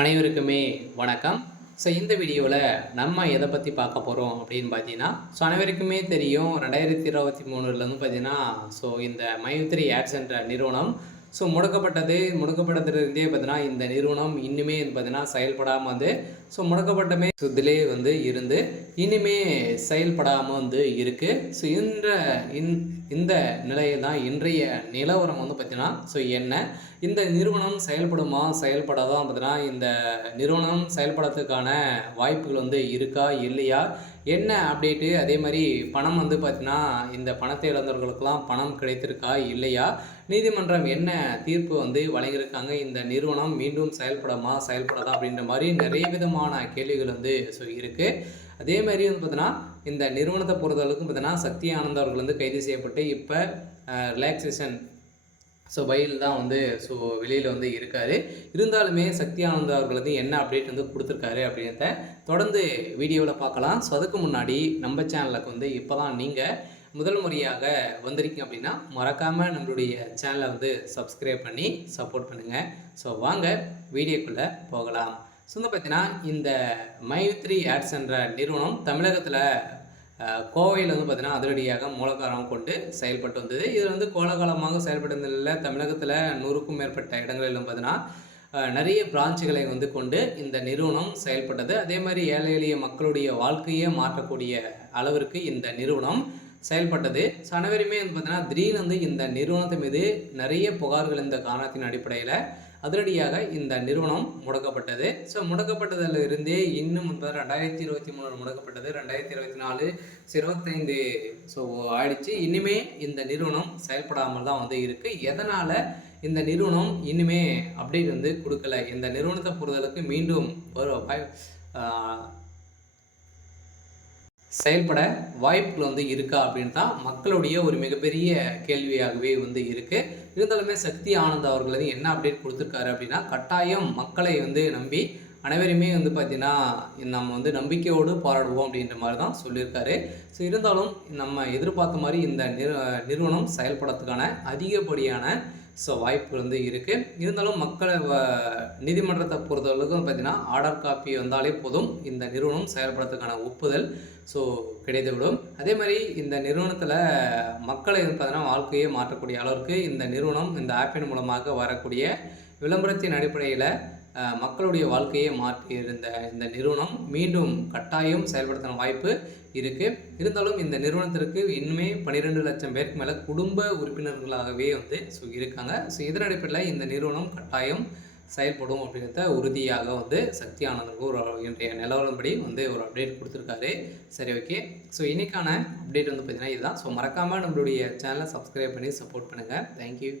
அனைவருக்குமே வணக்கம். இந்த வீடியோவில் நம்ம எதை பற்றி பார்க்க போகிறோம் அப்படின்னு பார்த்தீங்கன்னா, அனைவருக்குமே தெரியும் 2023லேருந்து பார்த்தீங்கன்னா, இந்த மைத்ரி ஆட்ஸ் என்ற நிறுவனம் முடக்கப்பட்டதுலேருந்தே பார்த்தீங்கன்னா, இந்த நிறுவனம் இன்னுமே பார்த்தீங்கன்னா செயல்படாமல் வந்து முடக்கப்பட்டமே இதிலே வந்து இருந்து இன்னுமே செயல்படாமல் வந்து இருக்குது. இந்த நிலையில் தான் இன்றைய நிலவரம் வந்து பார்த்தீங்கன்னா என்ன இந்த நிறுவனம் செயல்படுமா செயல்படாதான் பார்த்தீங்கன்னா இந்த நிறுவனம் செயல்படுறதுக்கான வாய்ப்புகள் வந்து இருக்கா இல்லையா, என்ன அப்டேட்டு, அதே மாதிரி பணம் வந்து பார்த்தீங்கன்னா இந்த பணத்தை இழந்தவர்களுக்கெல்லாம் பணம் கிடைத்திருக்கா இல்லையா, நீதிமன்றம் என்ன தீர்ப்பு வந்து வழங்கியிருக்காங்க, இந்த நிறுவனம் மீண்டும் செயல்படாதா அப்படின்ற மாதிரி நிறைய விதமான கேள்விகள் வந்து இருக்குது. அதே மாதிரி வந்து பார்த்தீங்கன்னா இந்த நிறுவனத்தை பொறுத்தளவுக்கு பார்த்தீங்கன்னா சக்தி ஆனந்த் அவர்கள் வந்து கைது செய்யப்பட்டு இப்போ ரிலாக்ஸேஷன் பயில் தான் வந்து வெளியில் வந்து இருக்கார். இருந்தாலுமே சக்தி ஆனந்த் அவர்கள் வந்து என்ன அப்டேட் வந்து கொடுத்துருக்காரு அப்படின்றத தொடர்ந்து வீடியோவில் பார்க்கலாம். அதுக்கு முன்னாடி நம்ம சேனலுக்கு வந்து இப்போ தான் நீங்கள் முதல் முறையாக வந்திருக்கீங்க அப்படின்னா மறக்காமல் நம்மளுடைய சேனலை வந்து சப்ஸ்கிரைப் பண்ணி சப்போர்ட் பண்ணுங்கள். வாங்க வீடியோக்குள்ளே போகலாம். வந்து பார்த்தீங்கன்னா இந்த மைத்ரி ஆட்ஸ் என்ற நிறுவனம் தமிழகத்தில் கோவையில் வந்து பார்த்தீங்கன்னா அதிரடியாக மூலக்காரம் கொண்டு செயல்பட்டு வந்தது. இதில் வந்து கோலாகலமாக செயல்பட்டு வந்ததில் தமிழகத்தில் 100க்கும் மேற்பட்ட இடங்களிலும் பார்த்தீங்கன்னா நிறைய பிரான்ச்சுகளை வந்து கொண்டு இந்த நிறுவனம் செயல்பட்டது. அதே மாதிரி ஏழை எளிய மக்களுடைய வாழ்க்கையை மாற்றக்கூடிய அளவிற்கு இந்த நிறுவனம் செயல்பட்டது. அனைவருமே வந்து பார்த்தீங்கன்னா திடீர்னு வந்து இந்த நிறுவனத்து மீது நிறைய புகார்கள் இந்த காரணத்தின் அடிப்படையில் அதிரடியாக இந்த நிறுவனம் முடக்கப்பட்டது. முடக்கப்பட்டதில் இருந்தே இன்னும் 2023 முடக்கப்பட்டது, 2024 25 ஆயிடுச்சு. இனிமே இந்த நிறுவனம் செயல்படாமல் தான் வந்து இருக்குது. எதனால் இந்த நிறுவனம் இனிமே அப்டேட் வந்து கொடுக்கல, இந்த நிறுவனத்தை பொறுத்தளவுக்கு மீண்டும் செயல்பட வாய்ப்புகள் வந்து இருக்கா அப்படின்னு தான் மக்களுடைய ஒரு மிகப்பெரிய கேள்வியாகவே வந்து இருக்குது. இருந்தாலுமே சக்தி ஆனந்த் அவர்கள் வந்து என்ன அப்டேட் கொடுத்துருக்காரு அப்படின்னா, கட்டாயம் மக்களை வந்து நம்பி அனைவருமே வந்து பார்த்திங்கன்னா நம்ம வந்து நம்பிக்கையோடு போராடுவோம் அப்படின்ற மாதிரி தான் சொல்லியிருக்காரு. இருந்தாலும் நம்ம எதிர்பார்த்த மாதிரி இந்த நிறுவனம் செயல்படுறதுக்கான அதிகப்படியான வாய்ப்புகள் வந்து இருக்குது. இருந்தாலும் மக்களை நீதிமன்றத்தை பொறுத்தளவுக்கு பார்த்திங்கன்னா ஆர்டர் காப்பி வந்தாலே போதும் இந்த நிறுவனம் செயல்படுறதுக்கான ஒப்புதல் கிடைத்துவிடும். அதே மாதிரி இந்த நிறுவனத்தில் மக்களை பார்த்தீங்கன்னா வாழ்க்கையை மாற்றக்கூடிய அளவிற்கு இந்த நிறுவனம் இந்த ஆப்பின் மூலமாக வரக்கூடிய விளம்பரத்தின் அடிப்படையில் மக்களுடைய வாழ்க்கையை மாற்றி இருந்த இந்த நிறுவனம் மீண்டும் கட்டாயம் செயல்படுத்தின வாய்ப்பு இருக்குது. இருந்தாலும் இந்த நிறுவனத்திற்கு இன்னுமே 12 லட்சம் பேருக்கு மேலே குடும்ப உறுப்பினர்களாகவே வந்து இருக்காங்க. இதன் அடிப்படையில் இந்த நிறுவனம் கட்டாயம் செயல்படும் அப்படின்றத உறுதியாக வந்து சக்தி ஆனந்தருக்கு ஒரு இன்றைய நிலவரப்படி வந்து ஒரு அப்டேட் கொடுத்துருக்காரு. சரி, ஓகே. இன்றைக்கான அப்டேட் வந்து பார்த்திங்கன்னா இதுதான். மறக்காமல் நம்மளுடைய சேனலை சப்ஸ்கிரைப் பண்ணி சப்போர்ட் பண்ணுங்கள். தேங்க்யூ.